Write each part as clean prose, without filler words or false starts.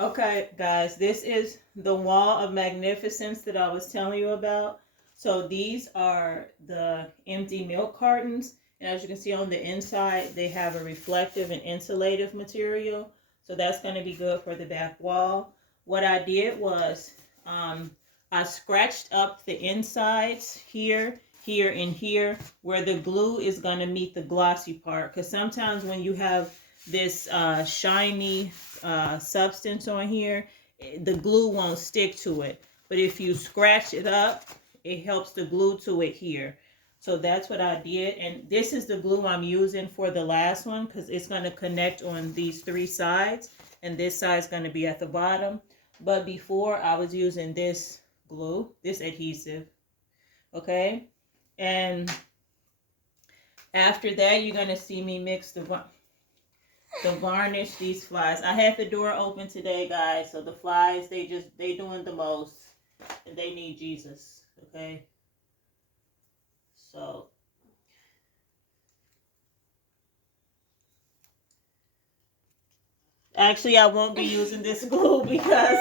Okay, guys, this is the wall of magnificence that I was telling you about. So these are the empty milk cartons. And as you can see on the inside, they have a reflective and insulative material. So that's going to be good for the back wall. What I did was I scratched up the insides here, here, and here where the glue is going to meet the glossy part. Because sometimes when you have this shiny substance on here, the glue won't stick to it. But if you scratch it up, it helps the glue to it here. So that's what I did. And this is the glue I'm using for the last one because it's going to connect on these three sides. And this side is going to be at the bottom. But before I was using this glue, this adhesive. Okay. And after that, you're going to see me mix the varnish these flies. I had the door open today, guys, so the flies, they doing the most, and they need Jesus. Okay, so actually I won't be using this glue because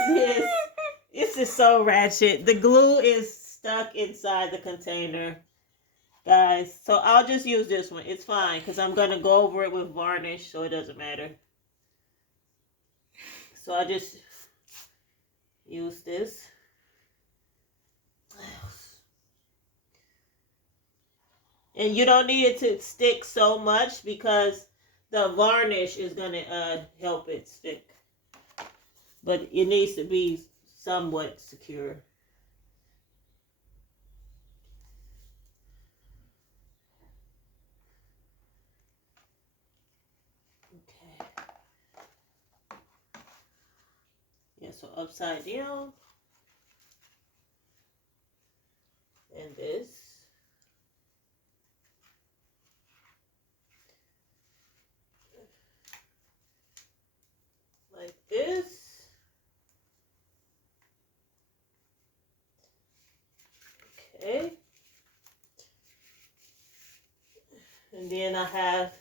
it's just so ratchet. The glue is stuck inside the container, guys, so I'll just use this one. It's fine because I'm gonna go over it with varnish, so it doesn't matter. So I just use this. And you don't need it to stick so much because the varnish is going to help it stick. But it needs to be somewhat secure. Okay. Yeah, so upside down. And this. Like this. Okay. And then I have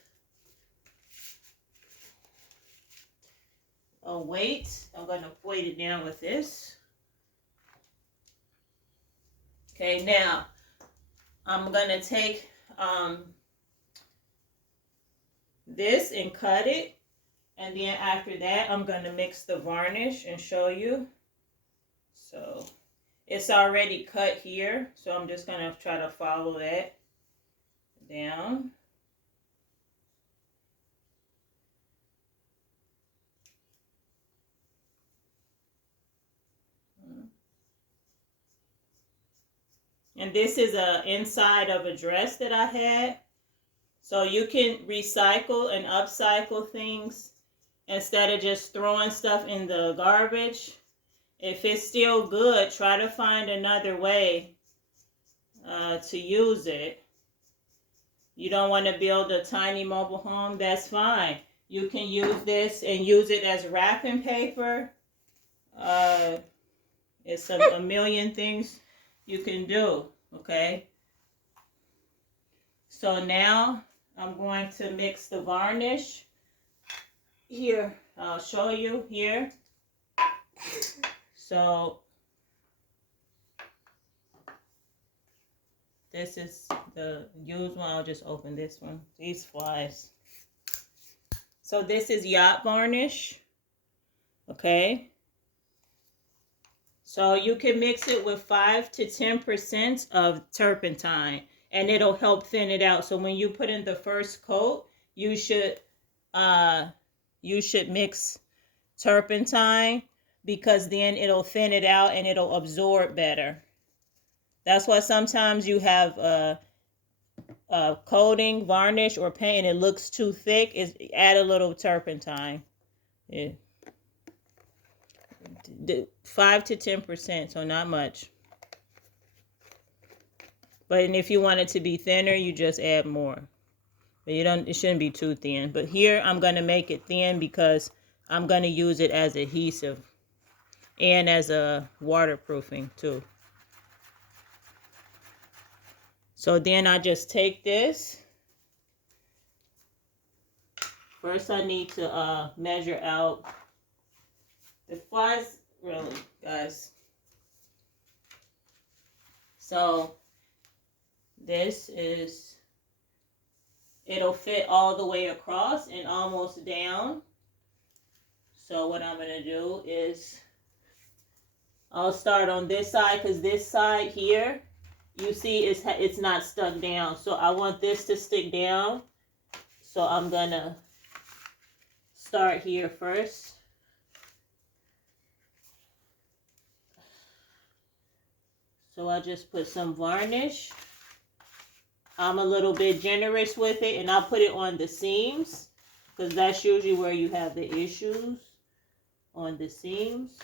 a weight. I'm going to weight it down with this. Okay, now I'm going to take this and cut it. And then after that, I'm going to mix the varnish and show you. So it's already cut here. So I'm just going to try to follow that down. And this is a inside of a dress that I had. So you can recycle and upcycle things instead of just throwing stuff in the garbage. If it's still good, try to find another way to use it. You don't want to build a tiny mobile home, that's fine. You can use this and use it as wrapping paper. It's a million things you can do, okay? So now I'm going to mix the varnish. Here, I'll show you here. So this is the used one. I'll just open this one. These flies. So this is yacht varnish. Okay. So you can mix it with 5 to 10% of turpentine, and it'll help thin it out. So when you put in the first coat, you should mix turpentine because then it'll thin it out and it'll absorb better. That's why sometimes you have coating, varnish, or paint, and it looks too thick. Is add a little turpentine. Yeah. 5 to 10%, so not much. But if you want it to be thinner, you just add more. But it shouldn't be too thin. But here I'm going to make it thin because I'm going to use it as adhesive and as a waterproofing too. So then I just take this. First I need to measure out The flies, really, guys. So this is, it'll fit all the way across and almost down. So what I'm going to do is I'll start on this side, because this side here, you see it's not stuck down. So I want this to stick down. So I'm going to start here first. So I just put some varnish. I'm a little bit generous with it, and I'll put it on the seams, because that's usually where you have the issues, on the seams.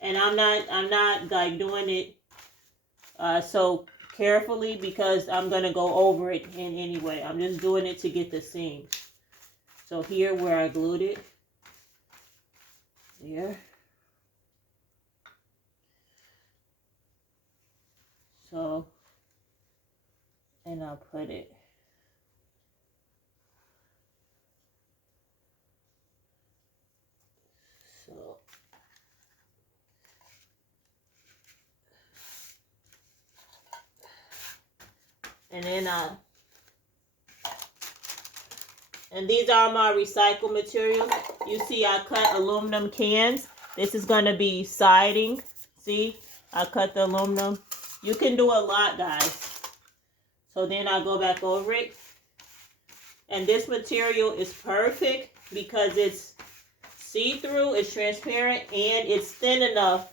And I'm not like doing it so carefully, because I'm gonna go over it in anyway. I'm just doing it to get the seams. So here where I glued it, there. So, and I'll put it. So, and then and these are my recycled materials. You see I cut aluminum cans. This is going to be siding. See, I cut the aluminum. You can do a lot, guys. So then I go back over it. And this material is perfect because it's see-through, it's transparent, and it's thin enough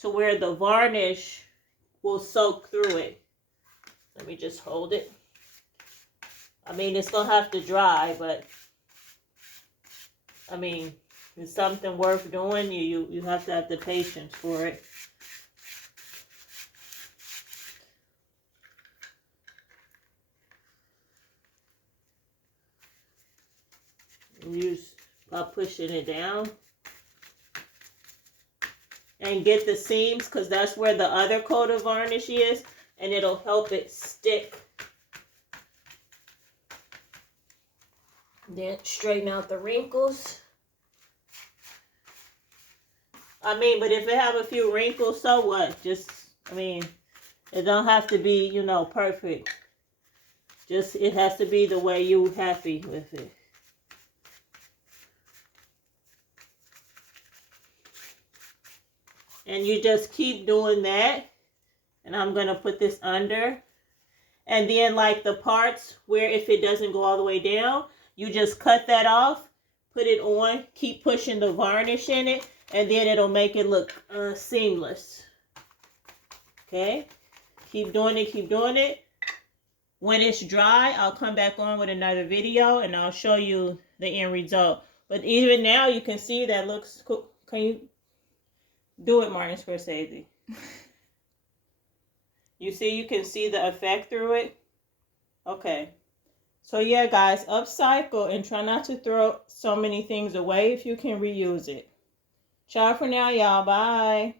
to where the varnish will soak through it. Let me just hold it. I mean, it's going to have to dry, but I mean, it's something worth doing. You have to have the patience for it. Use by pushing it down. And get the seams, because that's where the other coat of varnish is, and it'll help it stick. Then straighten out the wrinkles. I mean, but if it have a few wrinkles, so what? Just, I mean, it don't have to be, you know, perfect. Just, it has to be the way you happy with it. And you just keep doing that. And I'm going to put this under. And then like the parts where if it doesn't go all the way down, you just cut that off, put it on, keep pushing the varnish in it, and then it'll make it look seamless. Okay? Keep doing it, keep doing it. When it's dry, I'll come back on with another video and I'll show you the end result. But even now, you can see that looks cool. Can you do it, Martin Scorsese? You see, you can see the effect through it. Okay. So yeah, guys, upcycle and try not to throw so many things away if you can reuse it. Ciao for now, y'all. Bye.